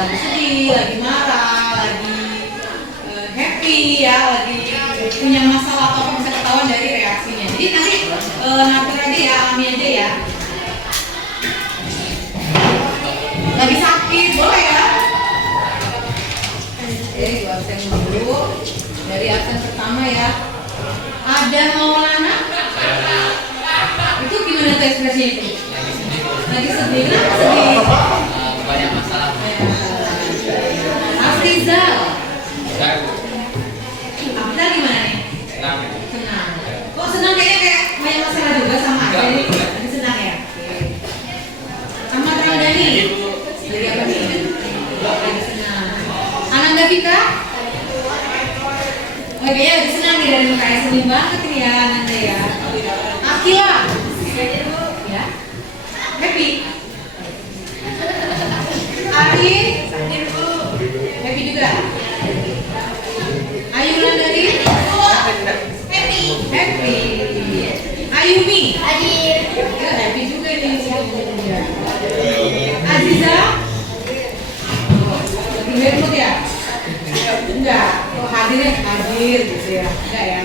lagi sedih, lagi marah, lagi happy ya, lagi punya masalah atau apa bisa ketahuan dari reaksinya. Jadi nanti nampil aja ya, alami aja ya. Lagi sakit, boleh ya? Oke, gua absen dulu. Dari absen pertama ya. Ada Maulana? Itu gimana tuh ekspresinya itu? Lagi sedih, kenapa sedih? Banyak masalah. Afrizal? Afrizal gimana nih? Senang. Senang. Kok senang kayaknya banyak masalah juga sama aja nih? Lagi senang ya? Oke. Ahmad Ramadhani? Dari apa nih? Lagi senang. Ananda Vika? Oh kayaknya lagi senang nih dari mukanya, senang banget nih ya Ananda ya. Akila? Ya? Happy? Ari? Happy juga? Ayu Landari? Happy? Happy. Ayumi? Hadir. Ya, happy juga nih. Aziza? Lagi bad mood ya? Enggak. Oh, hadirnya hadir gitu ya. Enggak ya?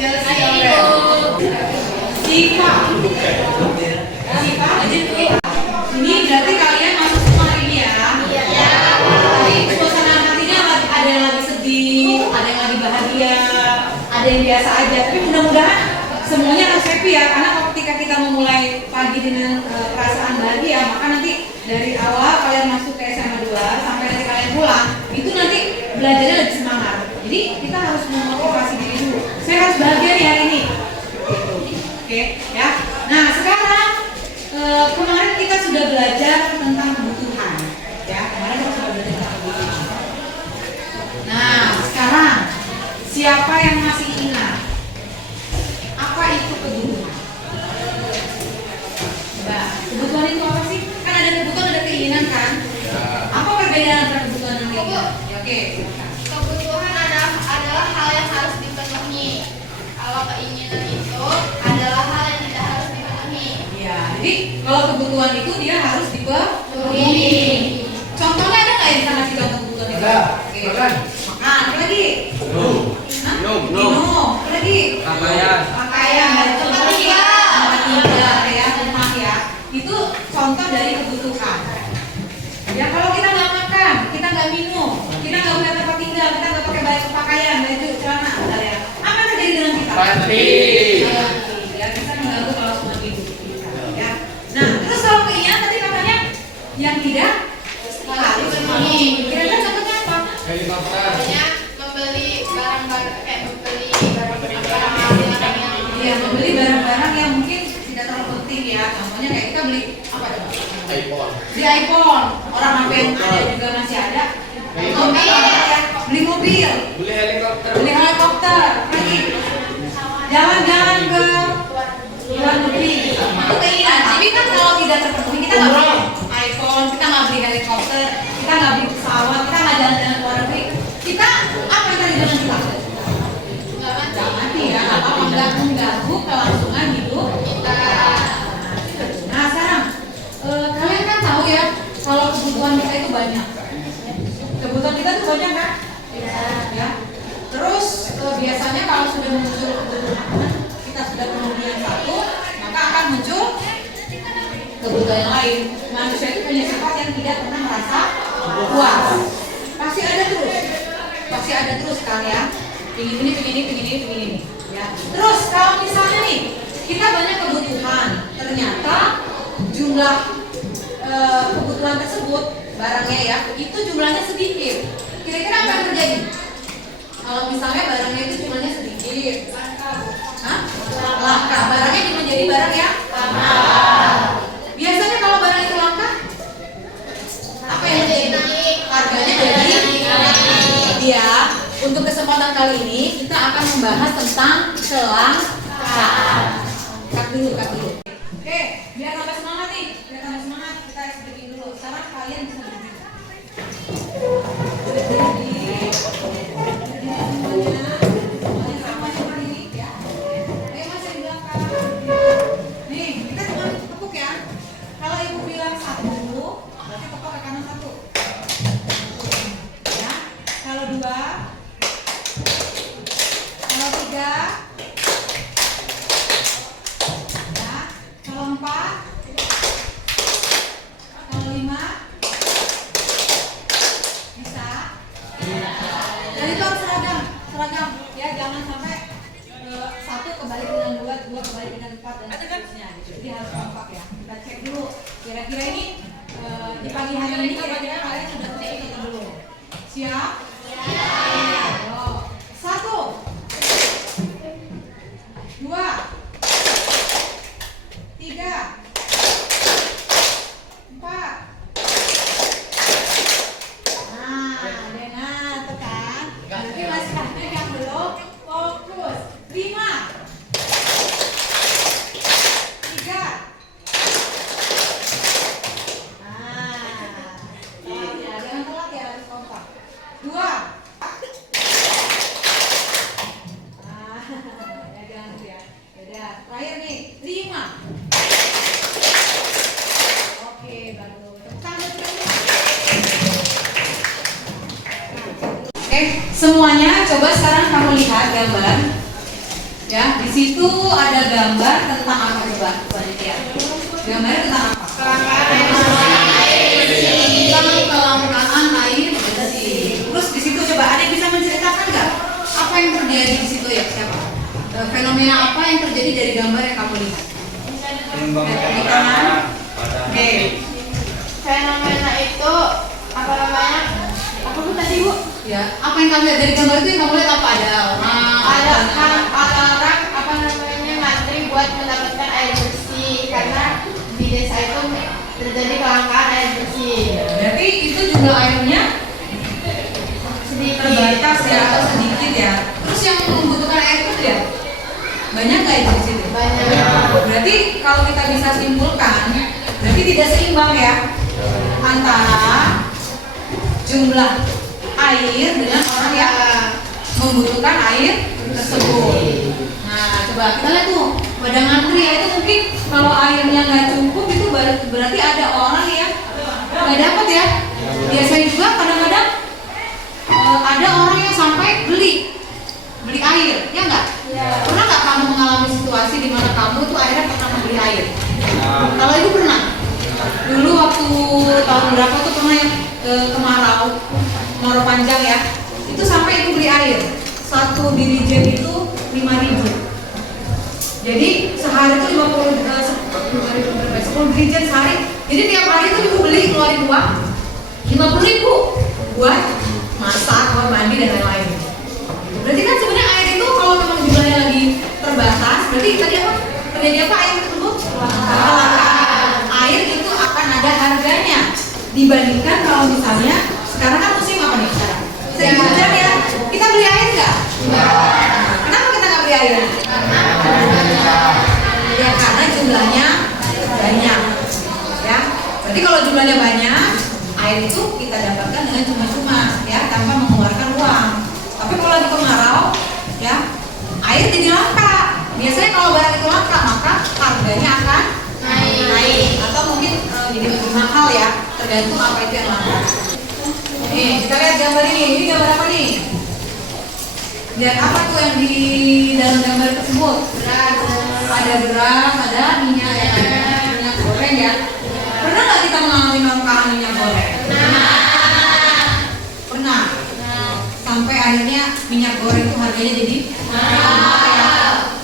Chelsea Aurel. Siva. Siva, ini berarti kalian masuk semua hari ini ya? Iya. Tapi suasana hatinya ada yang lagi sedih, ada yang lagi bahagia, ada yang biasa aja. Tapi mudah-mudahan semuanya harus happy ya, karena kalau ketika kita memulai pagi dengan perasaan bahagia, maka nanti dari awal kalian masuk ke SMA 2 sampai nanti kalian pulang, itu nanti belajarnya lebih semangat. Jadi kita harus memotivasi diri dulu. Saya harus bahagia nih hari ini. Oke, ya. Nah sekarang kemarin kita sudah belajar tentang kebutuhan, ya. Kemarin kita sudah belajar tentang kebutuhan. Nah sekarang siapa yang masih ingat apa itu kebutuhan? Coba, kebutuhan itu apa sih? Kan ada kebutuhan, ada keinginan kan? Apa perbedaan antara kebutuhan dan keinginan? Ya, oke, silakan. Kebutuhan adalah hal yang harus dipenuhi. Kalau keinginan itu adalah hal yang tidak harus dipenuhi. Ya, jadi kalau kebutuhan itu dia harus dipenuhi. Contohnya ada nggak yang bisa ngasih contoh kebutuhan itu? Ada. Oke. Makan. Makan. Apa lagi? Hah? Minum. Apa lagi? Pakaian. Pakaian. Tempat tinggal. Tempat tinggal ya, rumah ya. Itu contoh dari kebutuhan. Ya kalau kita nggak makan, kita nggak minum, kita nggak punya tempat tinggal, kita nggak pakai baju pakaian, baju celana, misalnya. Apa yang terjadi dengan kita? Mati. Ya bisa mengganggu kalau semua hidup. Ya. Nah terus kalau keinginan tadi katanya yang tidak harus dipenuhi. Kira-kira contohnya apa? Helikopter. Misalnya membeli barang-barang membeli barang-barang yang Iya, membeli barang-barang yang mungkin tidak terlalu penting ya. Contohnya kayak kita beli apa coba? iPhone. Beli iPhone. Orang HP yang ada juga masih ada. Mobil. Beli mobil. Beli helikopter. Beli helikopter. Lagi. Jalan-jalan ke luar negeri. Itu keinginan. Tapi kan kalau tidak terpenuhi kita nggak beli iPhone, kita nggak beli helikopter, kita nggak beli pesawat, kita nggak jalan-jalan ke luar negeri. Kita apa yang terjadi dengan kita? Nggak mati ya. Apa nggak mengganggu kelangsungan hidup kita? Nah sekarang kalian kan tahu ya kalau kebutuhan kita itu banyak. Kebutuhan kita tuh banyak kan? Ya. Terus biasanya kalau sudah muncul kebutuhan, kita sudah penuhi yang satu, maka akan muncul kebutuhan yang lain. Manusia itu punya sifat yang tidak pernah merasa puas. Pasti ada terus kan ya. Begini. Ya. Terus kalau misalnya nih kita banyak kebutuhan, ternyata jumlah kebutuhan tersebut barangnya ya itu jumlahnya sedikit. Kira-kira apa yang terjadi? Kalau misalnya barangnya itu jumlahnya sedikit, langka. Barangnya cuma jadi barang yang langka. Biasanya kalau barang itu langka, apa yang terjadi? Harganya jadi naik. Ya. Untuk kesempatan kali ini kita akan membahas tentang kelangkaan. Cut dulu. Oke, biar tambah semangat nih. Kita sedikit dulu. Sekarang kalian bisa berdiri. Semuanya sama seperti ini ya. Ayo Mas yang di belakang. Nih, kita cuma tepuk ya. Kalau ibu bilang 1, Kira-kira ini di pagi hari ini kira-kira kalian sudah selesai atau belum? Siap? Ayo. 1 2 3 4. Nah, tekan. Berarti masih ada yang belum fokus. 5 3. Telat ya, jangan telat ya, harus kompak. 2. Ya jangan ya. Udah, terakhir nih, 5. Oke, bagus. Tepuk tangan dulu. Oke, semuanya coba sekarang kamu lihat gambar. Ya, di situ ada gambar tentang apa coba? Lihat. Gambarnya tentang apa? Tentang kelangkaan air bersih. Terus di situ coba ada yang bisa menceritakan nggak apa yang terjadi di situ ya? Siapa? Fenomena apa yang terjadi dari gambar yang kamu lihat? Oke. Fenomena itu apa namanya? Apa tuh tadi Bu? Ya, apa yang kamu lihat dari gambar itu yang kamu lihat apa? Ada orang, Ada orang apa namanya ngantri buat mendapatkan air bersih karena di desa itu terjadi kelangkaan air bersih. berarti itu jumlah airnya Sedikit. terbatas ya atau sedikit ya. Terus yang membutuhkan air itu ya banyak nggak itu di situ? Banyak. Berarti kalau kita bisa simpulkan, berarti tidak seimbang ya antara jumlah air dengan orang yang membutuhkan air tersebut. Nah, coba kita lihat tuh pada ngantri ya, itu mungkin kalau airnya nggak cukup itu berarti ada orang yang nggak dapat ya. Biasanya juga kadang-kadang ada orang yang sampai beli air, ya nggak? Pernah nggak kamu mengalami situasi di mana kamu tuh akhirnya pernah membeli air? Kalau itu pernah. Dulu waktu tahun berapa tuh pernah yang kemarau panjang ya. Itu sampai itu beli air. Satu dirijen itu 5.000. Jadi sehari itu 10 dirijen sehari. Jadi tiap hari itu ibu beli keluarin uang 50.000 buat masak, buat mandi dan lain-lain. Berarti kan sebenarnya air itu kalau memang jumlahnya lagi terbatas, berarti tadi apa? Terjadi apa air tersebut? Kelangkaan. Air itu akan ada harganya dibandingkan kalau misalnya sekarang kan musim apa nih sekarang? Sering hujan ya. Kita beli air nggak? Kenapa kita nggak beli air? Ya karena jumlahnya banyak. Ya. Berarti kalau jumlahnya banyak, air itu kita dapatkan dengan cuma-cuma ya, tanpa mengeluarkan uang. Tapi kalau lagi kemarau, ya air jadi langka. Biasanya kalau barang itu langka, maka harganya akan naik atau mungkin jadi lebih mahal ya, tergantung apa itu yang langka. Nih kita lihat gambar ini gambar apa nih? Lihat apa tuh yang di dalam gambar tersebut? Ada beras, ada minyak ya, minyak goreng ya. Pernah nggak kita mengalami kelangkaan minyak goreng? Pernah. Sampai akhirnya minyak goreng itu harganya jadi mahal ya.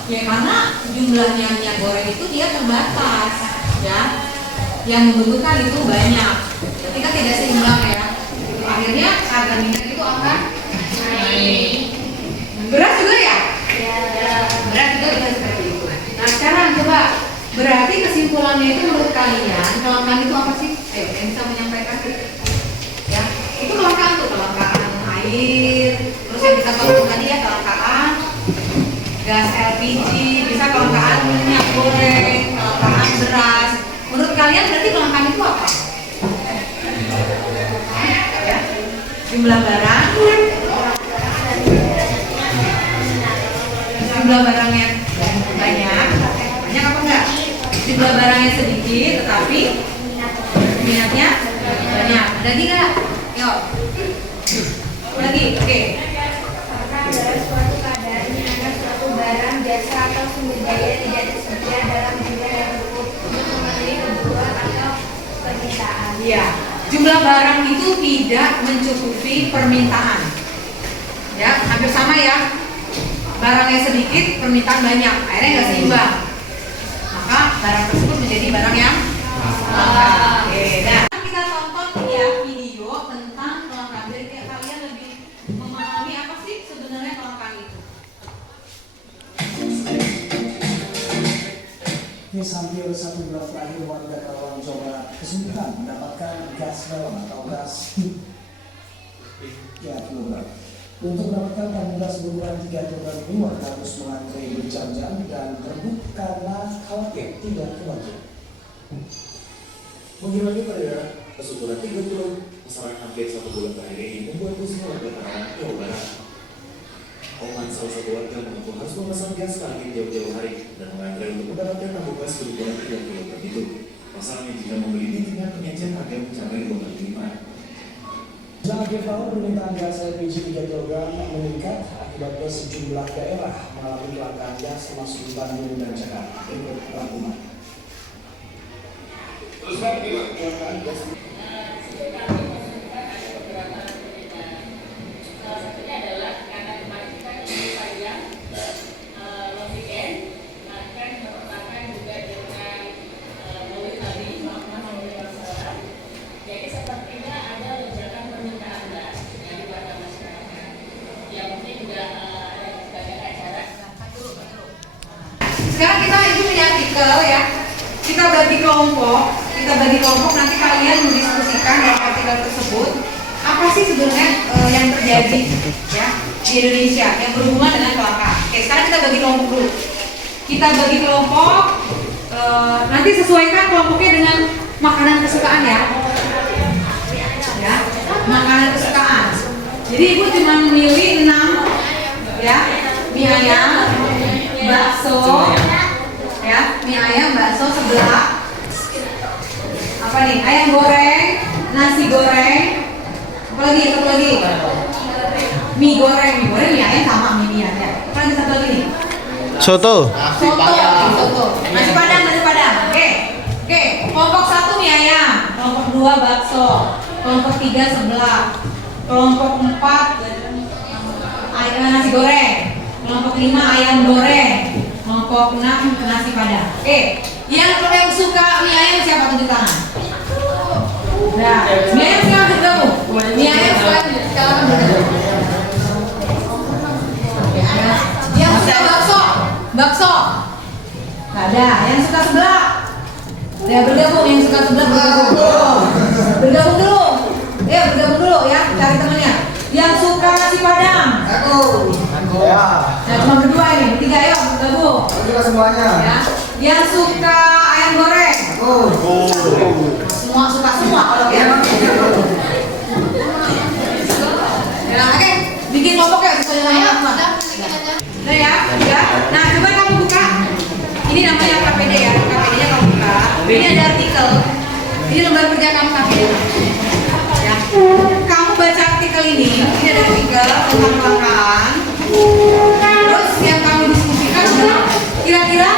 Ya karena jumlahnya minyak goreng itu dia terbatas ya. Yang membutuhkan itu banyak. Ketika tidak seimbang ya. Akhirnya harga minyak itu akan naik. Beras juga ya? Beras juga bisa seperti itu. Nah sekarang coba berarti kesimpulannya itu menurut kalian kelangkaan itu apa sih? Ayo yang bisa menyampaikan ya. Itu kelangkaan tuh, kelangkaan air, terus yang kita tahu tadi ya kelangkaan gas LPG, bisa kelangkaan minyak goreng, kelangkaan beras. Menurut kalian berarti kelangkaan itu apa? Ya, jumlah barang, jumlah barangnya banyak apa enggak? Jumlah barangnya sedikit, tetapi minatnya banyak. Ada lagi nggak? Yuk. Lagi, oke. Dalam suatu keadaan di mana suatu barang, jasa atau sumber daya tidak tersedia dalam jumlah yang cukup untuk memenuhi kebutuhan atau permintaan. Iya. Jumlah barang itu tidak mencukupi permintaan. Ya, hampir sama ya. Barangnya sedikit, permintaan banyak. Akhirnya nggak seimbang. Maka barang tersebut menjadi barang yang langka. bulan terakhir warga Karawang, Jawa Barat kesulitan mendapatkan gas melon atau gas kilogram. Untuk mendapatkan tabung gas berukuran 3 kg ini warga harus mengantre berjam-jam dan berebut karena khawatir tidak kebagian. Menghilangnya pada kesuburan 3 kg, pasaran hampir 1 bulan terakhir ini membuat pusing warga Karawang, Jawa Barat. Oman, salah satu warga mengaku harus memesan gas lagi jauh-jauh hari dan mengantre untuk mendapatkan tabung gas berukuran 3 kg itu. Pasalnya jika membeli di tingkat penyajian harga mencapai 2 kali lipat. Jelang akhir tahun, permintaan gas LPG 3 kg meningkat akibatnya sejumlah daerah mengalami kelangkaan gas termasuk di Bandung dan Jakarta. Ikut rangkuman. Kelangkaan gas. Salah satunya adalah karena kemarin kita libur panjang, long weekend, maka mempertahankan juga dengan Maulid Nabi, Maulid Rasulullah. Jadi sepertinya ada lonjakan permintaan gas dari warga masyarakat. Ya mungkin juga ada banyak acara. Sekarang kita ini punya artikel ya. Kita bagi kelompok, nanti kalian mendiskusikan dalam artikel tersebut apa sih sebenarnya yang terjadi ya di Indonesia yang berhubungan dengan kelangkaan. Oke, sekarang kita bagi kelompok dulu. Kita bagi kelompok, nanti sesuaikan kelompoknya dengan makanan kesukaan ya. Ya, makanan kesukaan. Jadi ibu cuma memilih 6 ya, mie ayam, bakso, ya, mie ayam, bakso sebelah. Apa nih? Ayam goreng, nasi goreng, apa lagi? Mie goreng, mie ayam sama mie ayam. Apa lagi satu lagi nih? Soto. Nasi padang. Oke. Kelompok 1 mie ayam, kelompok 2 bakso, kelompok 3 sebelah, kelompok 4 ayam nasi goreng, kelompok 5 ayam goreng, kelompok 6 nasi padang. Oke. Yang suka mie ayam siapa, tunjuk tangan? Nah, mie ayam silakan bergabung. Mie ayam silakan bergabung. Yang suka bakso. Nggak ada. Yang suka sebelah. Ya bergabung. Yang suka sebelah bergabung dulu. Bergabung dulu ya. Cari temannya. Yang suka nasi padang. Aku. Ya. Nah, cuma berdua ini. 3 ayo bergabung. Kita semuanya. Ya. Yang suka ayam goreng. Semua suka kalau ya. Ya, oke. Bikin kelompok ya sesuai dengan teman. Nah ya. Nah, coba kamu buka. Ini namanya KPD ya. KPD-nya kamu buka. Ini ada artikel. Ini lembar kerja kamu KPD. Ya. Kamu baca artikel ini ada artikel tentang kelangkaan. Terus yang kamu diskusikan adalah kira-kira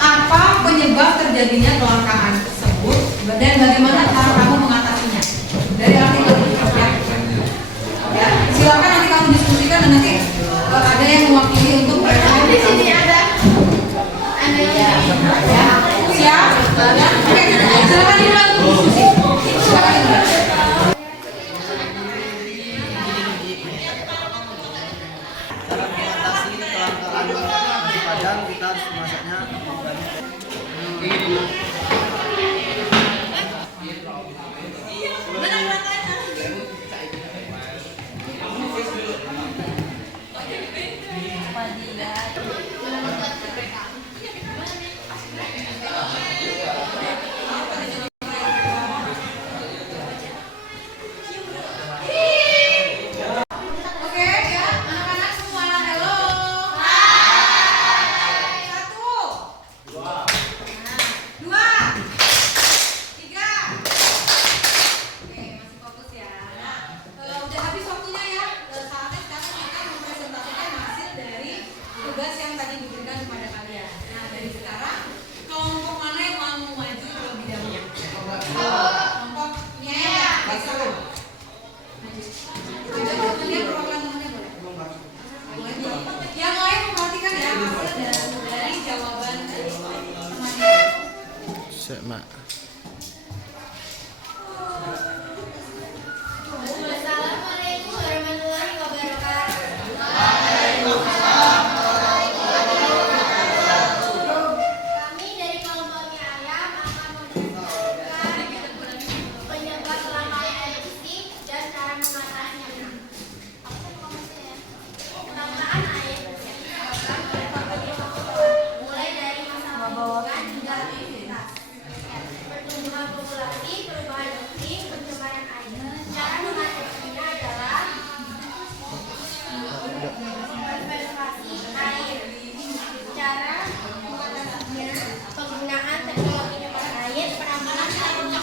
apa penyebab terjadinya kelangkaan tersebut dan bagaimana cara kamu mengatasinya dari artikel ini ya. Silakan nanti kamu diskusikan dan nanti ada yang mewakili untuk presentasi. Di sini ada ya. Siap? Ya. Oke, silakan dimulai untuk diskusi. Silakan dimulai. Cara mengatasi kelangkaan nasi padang kita harus memasaknya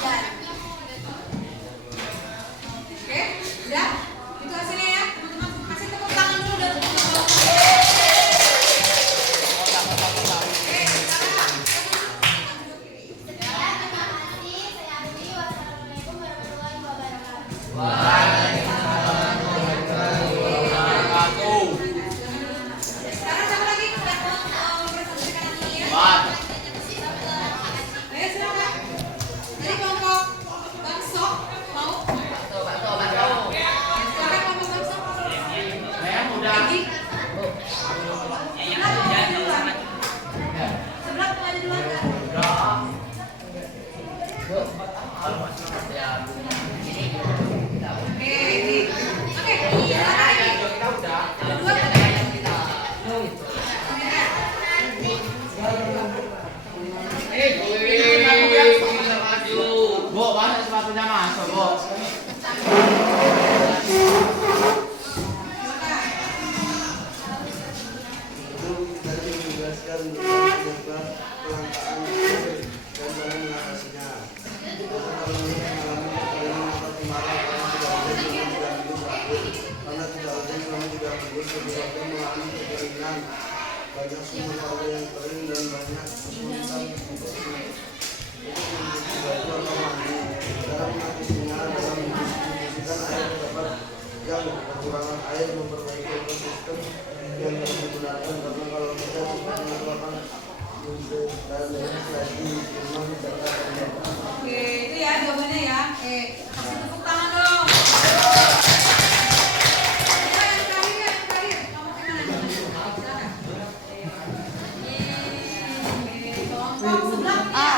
Oke, udah? Itu hasilnya ya, teman-teman. Kasih tepuk tangan dulu dan tepuk tangan. Sekarang siapa lagi yang mempresentasikan hasilnya? Ayo silakan. Jadi kelompok bakso mau? Silakan kelompok bakso. Peggy. Sebelah mau aja duluan kan? Oke, ini. Oke, silakan ini. Berdua kan? Bu, mana sepatunya masuk, Bu? Tadi menjelaskan penyebab kelangkaan air dan cara mengatasinya. Kalau mengalami kekeringan atau kemarau karena tidak hujan selama 3 minggu, keluarga mengalami kekeringan. Banyak sumber air yang kering dan banyak kesulitan untuk mencuci baju atau mandi. Cara mengatasinya adalah mendistribusikan air ke tempat yang kekurangan air, memperbaiki ekosistem yang harus digunakan, karena kalau kita tidak melakukan dan legislasi memang tidak akan. Oke, itu ya jawabannya ya. Kasih tepuk tangan dong. Ya, yang terakhir. Kamu gimana? Silakan. Kelompok sebelah ya.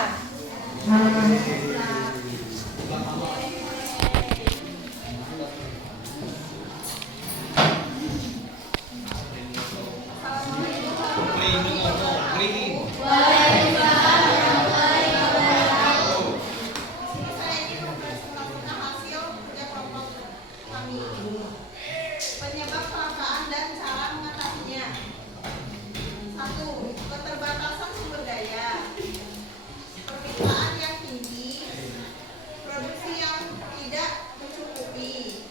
Penyebab kelangkaan dan cara mengatasinya. 1. Keterbatasan sumber daya, permintaan yang tinggi, produksi yang tidak mencukupi,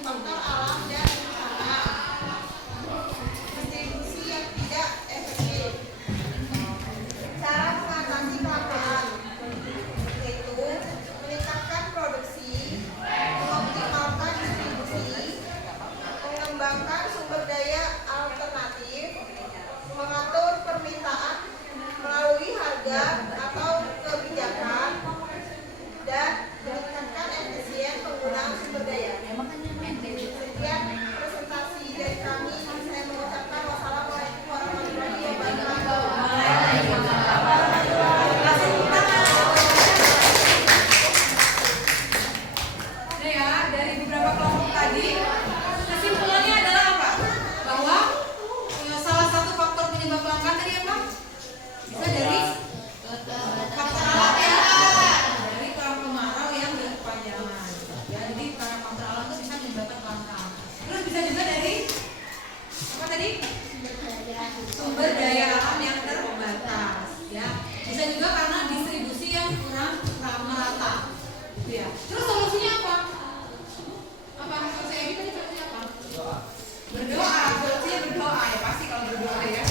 faktor alam dan bencana, distribusi yang tidak efektif. Cara mengatasi kelangkaan yaitu meningkatkan produksi, mengoptimalkan distribusi, mengembangkan sumber daya alternatif, mengatur permintaan melalui harga atau kebijakan, dan meningkatkan efisien penggunaan sumber daya. Sekian presentasi dari kami. Saya mengucapkan wassalamualaikum warahmatullahi wabarakatuh. Nah ya, dari beberapa kelompok tadi, kesimpulannya adalah apa? Bahwa salah satu faktor penyebab kelangkaan tadi apa? Bisa dari faktor alam ya, dari kemarau yang berkepanjangan. Ya, jadi karena faktor alam itu bisa menyebabkan kelangkaan. Terus bisa juga dari apa tadi? Sumber daya alam yang terbatas. Ya, bisa juga karena distribusi yang kurang merata. Ya. Terus solusinya apa? Apa solusinya ini tadi solusinya apa? Berdoa. Solusinya berdoa ya, pasti kalau berdoa ya.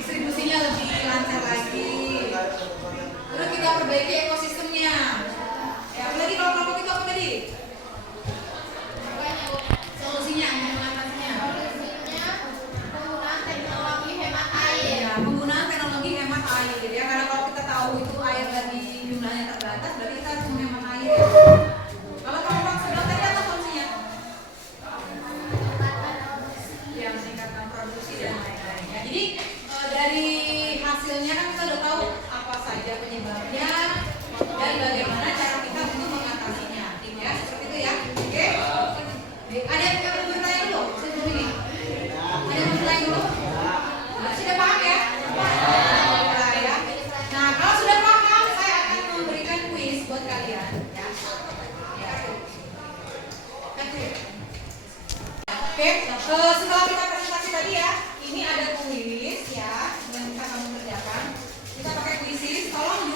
Distribusinya lebih lancar lagi. Terus kita perbaiki ekosistemnya. Ya, apalagi kalau kelompok itu apa tadi? Solusinya mengatasinya. Penggunaan teknologi hemat air. Ya, penggunaan teknologi hemat air ya, karena kalau kita tahu itu air lagi jumlahnya terbatas, berarti kita harus menghemat air ya. Kalau kelompok sebelah tadi apa solusinya? Ya, meningkatkan produksi dan lain-lain ya. Jadi dari hasilnya kan kita udah tahu apa saja penyebabnya dan bagaimana cara kita untuk mengatasinya ya, seperti itu ya. Oke? Ada yang bertanya dulu sebelum ini? Ada yang bertanya dulu? Sudah paham ya? Nah, ya. Nah, kalau sudah paham, saya akan memberikan kuis buat kalian. Ya. Oke, setelah kita presentasi tadi ya, ini ada kuis ya yang bisa kamu kerjakan. Kita pakai kuisis, tolong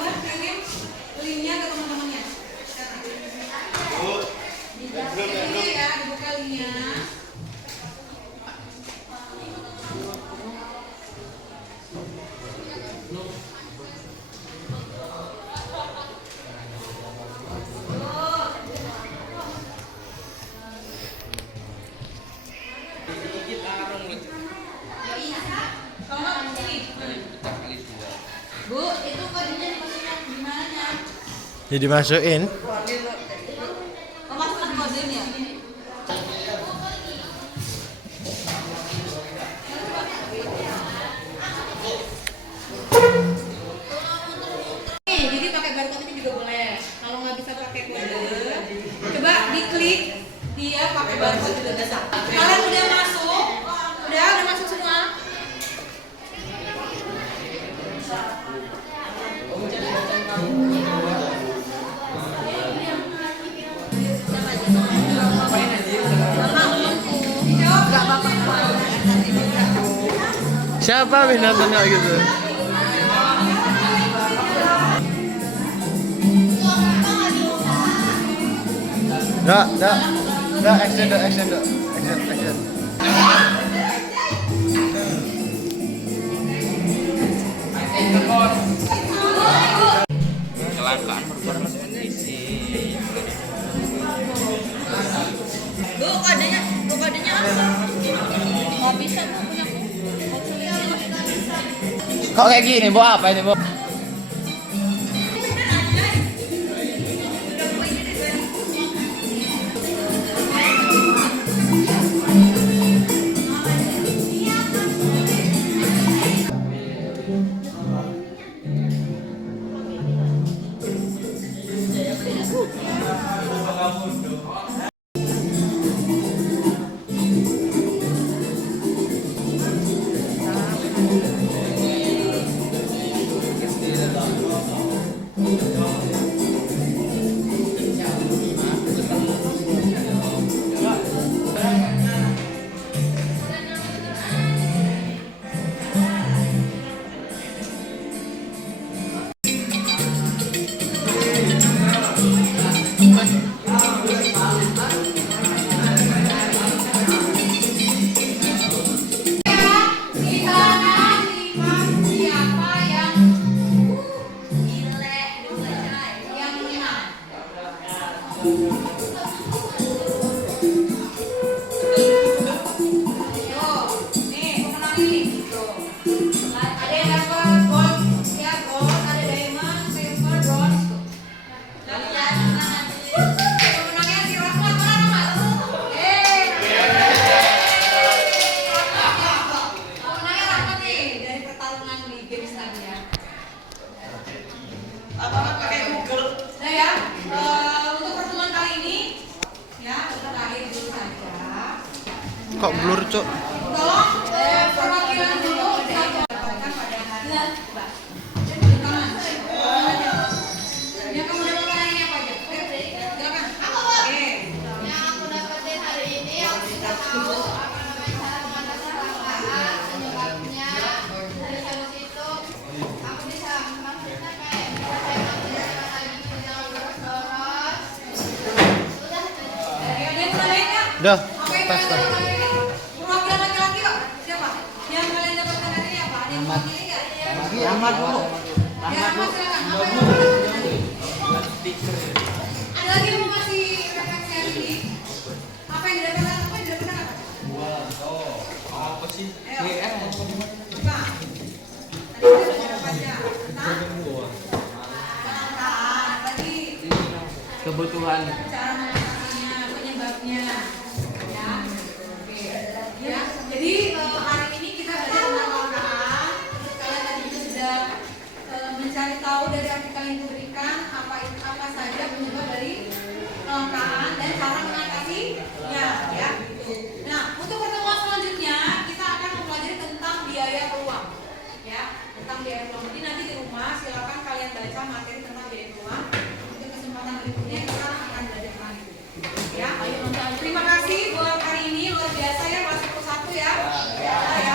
Bu, itu kodenya dimasukin gimana? Ya dimasukin. Memasukkan kodenya. Nih, jadi pakai barcode ini juga boleh. Kalau nggak bisa pakai kode, coba diklik dia pakai barcode juga bisa. Kalian udah masuk? Udah masuk semua? Siapa minat tanya gitu? Action. Kecelakaan berbarengan kondisi. Bu, kodenya apa? Nggak bisa bu, punya bu. Kok kayak gini, Bu? Apa ini, Bu? Kok blur, Cuk? Perwakilan dulu saya bacakan pada hari yang kamu dapatkan hari ini apa aja? Silakan. Oke. Yang aku dapetin hari ini, aku bisa tahu apa namanya cara mengatasi kelangkaan, penyebabnya. Dari habis itu, aku bisa maksudnya kayak bisa saya maksudnya lagi jangan boros-boros. Sudah. Ada yang lain nggak? Udah, Apa yang tes. kalian dapatkan hari ini? Perwakilan laki-laki Pak? Siapa? Yang kalian dapatkan hari ini apa? Ada yang mewakili nggak? Ahmad, Bu. Ya, Ahmad silakan. Apa yang dapatkan hari ini? Ada lagi yang mau kasih refleksi hari ini? Apa yang didapatkan? Apa yang didapatkan apa? Apa sih? Ayo. Coba. Tadi kita bicara apa aja? Tentang kelangkaan. Tadi Kebutuhan. cara mengatasinya, penyebabnya. Ya. Oke. Ya. Jadi hari ini kita belajar tentang kelangkaan. Terus kalian tadi juga sudah mencari tahu dari artikel yang diberikan apa saja penyebab dari kelangkaan dan cara mengatasinya. Ya. Nah, untuk pertemuan selanjutnya kita akan mempelajari tentang biaya peluang. Ya, tentang biaya peluang. Jadi nanti di rumah silakan kalian baca materi tentang biaya peluang. Untuk kesempatan berikutnya kita akan belajar lagi. Ya, terima kasih buat hari ini luar biasa ya kelas 1 ya. Ya.